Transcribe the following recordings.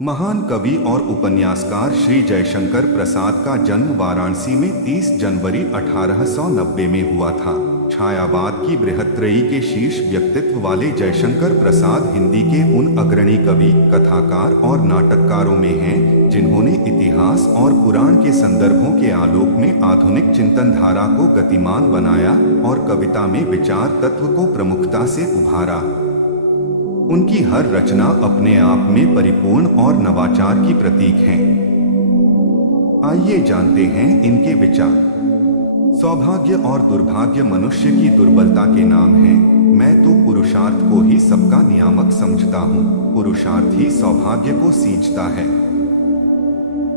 महान कवि और उपन्यासकार श्री जयशंकर प्रसाद का जन्म वाराणसी में 30 जनवरी 1890 में हुआ था। छायावाद की बृहत्त्रयी के शीर्ष व्यक्तित्व वाले जयशंकर प्रसाद हिंदी के उन अग्रणी कवि, कथाकार और नाटककारों में हैं जिन्होंने इतिहास और पुराण के संदर्भों के आलोक में आधुनिक चिंतन धारा को गतिमान बनाया और कविता में विचार तत्व को प्रमुखता से उभारा। उनकी हर रचना अपने आप में परिपूर्ण और नवाचार की प्रतीक है। आइए जानते हैं इनके विचार। सौभाग्य और दुर्भाग्य मनुष्य की दुर्बलता के नाम हैं। मैं तो पुरुषार्थ को ही सबका नियामक समझता हूँ। पुरुषार्थ ही सौभाग्य को सींचता है।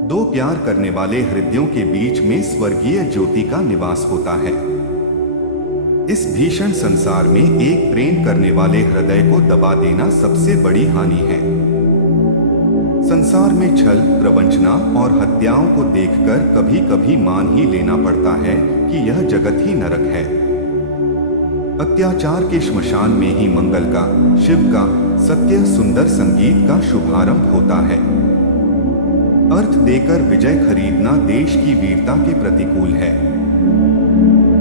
दो प्यार करने वाले हृदयों के बीच में स्वर्गीय ज्योति का निवास होता है। इस भीषण संसार में एक प्रेम करने वाले हृदय को दबा देना सबसे बड़ी हानि है। संसार में छल, प्रवंचना और हत्याओं को देखकर कभी कभी मान ही लेना पड़ता है कि यह जगत ही नरक है। अत्याचार के श्मशान में ही मंगल का, शिव का, सत्य सुंदर संगीत का शुभारंभ होता है। अर्थ देकर विजय खरीदना देश की वीरता के प्रतिकूल है।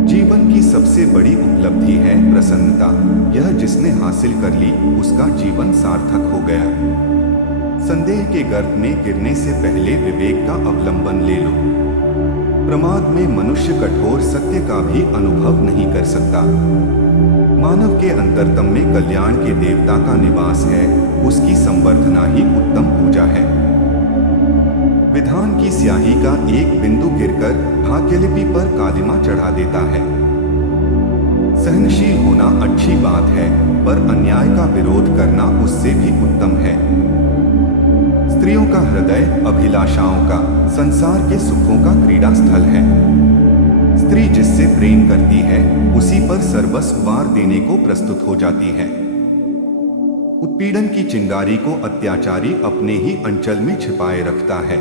जीवन की सबसे बड़ी उपलब्धि है प्रसन्नता। यह जिसने हासिल कर ली उसका जीवन सार्थक हो गया। संदेह के गर्त में गिरने से पहले विवेक का अवलंबन ले लो। प्रमाद में मनुष्य कठोर सत्य का भी अनुभव नहीं कर सकता। मानव के अंतरतम में कल्याण के देवता का निवास है। उसकी संवर्धना ही उत्तम पूजा है। विधान की स्याही का एक बिंदु गिरकर भाग्यलिपि पर कालिमा चढ़ा देता है। सहनशील होना अच्छी बात है, पर अन्याय का विरोध करना उससे भी उत्तम है। स्त्रियों का हृदय अभिलाषाओं का, संसार के सुखों का क्रीड़ा स्थल है। स्त्री जिससे प्रेम करती है उसी पर सर्वस्व वार देने को प्रस्तुत हो जाती है। उत्पीड़न की चिंगारी को अत्याचारी अपने ही अंचल में छिपाए रखता है।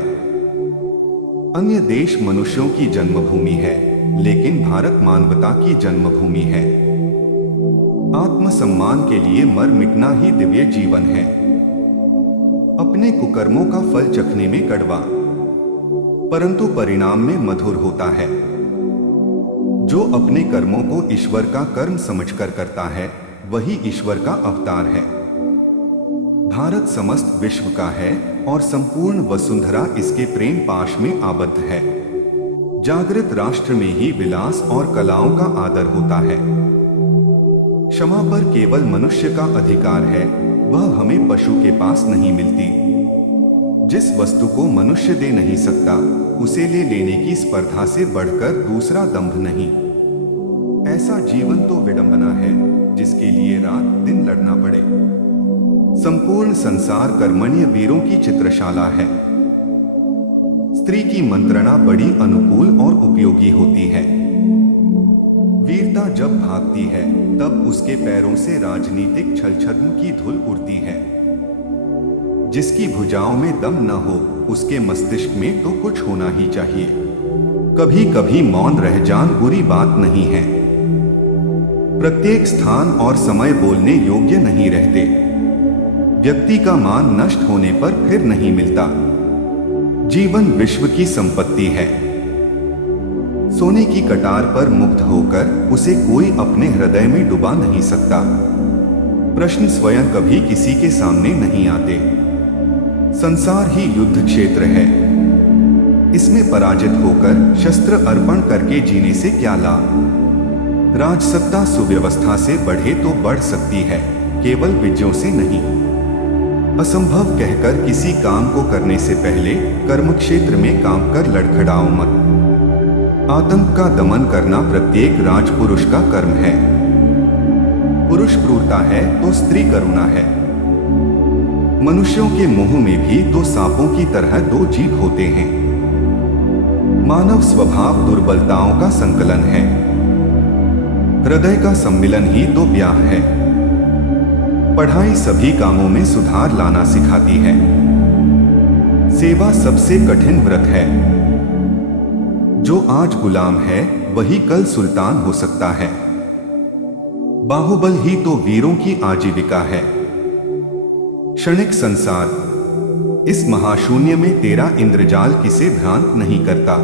अन्य देश मनुष्यों की जन्मभूमि है, लेकिन भारत मानवता की जन्मभूमि है। आत्मसम्मान के लिए मर मिटना ही दिव्य जीवन है। अपने कुकर्मों का फल चखने में कड़वा, परंतु परिणाम में मधुर होता है। जो अपने कर्मों को ईश्वर का कर्म समझकर करता है वही ईश्वर का अवतार है। भारत समस्त विश्व का है और संपूर्ण वसुंधरा इसके प्रेम पाश में आबद्ध है। जागृत राष्ट्र में ही विलास और कलाओं का आदर होता है। क्षमा पर केवल मनुष्य का अधिकार है, वह हमें पशु के पास नहीं मिलती। जिस वस्तु को मनुष्य दे नहीं सकता उसे ले लेने की स्पर्धा से बढ़कर दूसरा दंभ नहीं। ऐसा जीवन तो विडंबना है जिसके लिए रात दिन लड़ना पड़े। संपूर्ण संसार कर्मण्य वीरों की चित्रशाला है। स्त्री की मंत्रणा बड़ी अनुकूल और उपयोगी होती है। वीरता जब भागती है तब उसके पैरों से राजनीतिक छलछद्म की धूल उड़ती है। जिसकी भुजाओं में दम न हो उसके मस्तिष्क में तो कुछ होना ही चाहिए। कभी कभी मौन रह जान बुरी बात नहीं है। प्रत्येक स्थान और समय बोलने योग्य नहीं रहते। व्यक्ति का मान नष्ट होने पर फिर नहीं मिलता। जीवन विश्व की संपत्ति है। सोने की कटार पर मुक्त होकर उसे कोई अपने हृदय में डुबा नहीं सकता। प्रश्न स्वयं कभी किसी के सामने नहीं आते। संसार ही युद्ध क्षेत्र है। इसमें पराजित होकर शस्त्र अर्पण करके जीने से क्या लाभ। राजसत्ता सुव्यवस्था से बढ़े तो बढ़ सकती है, केवल विजयों से नहीं। असंभव कहकर किसी काम को करने से पहले कर्म क्षेत्र में काम कर लड़खड़ाओ मत। आतंक का दमन करना प्रत्येक राजपुरुष का कर्म है। पुरुष क्रूरता है तो स्त्री करुणा है। मनुष्यों के मुंह में भी दो सांपों की तरह दो जीभ होते हैं। मानव स्वभाव दुर्बलताओं का संकलन है। हृदय का सम्मिलन ही तो ब्याह है। पढ़ाई सभी कामों में सुधार लाना सिखाती है। सेवा सबसे कठिन व्रत है। जो आज गुलाम है वही कल सुल्तान हो सकता है। बाहुबल ही तो वीरों की आजीविका है। क्षणिक संसार, इस महाशून्य में तेरा इंद्रजाल किसे भ्रांत नहीं करता।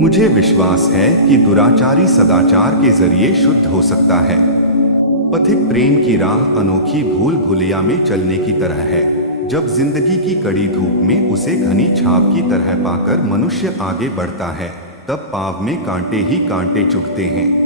मुझे विश्वास है कि दुराचारी सदाचार के जरिए शुद्ध हो सकता है। पथिक प्रेम की राह अनोखी भूल भुलैया में चलने की तरह है। जब जिंदगी की कड़ी धूप में उसे घनी छाप की तरह पाकर मनुष्य आगे बढ़ता है, तब पाँव में कांटे ही कांटे चुभते हैं।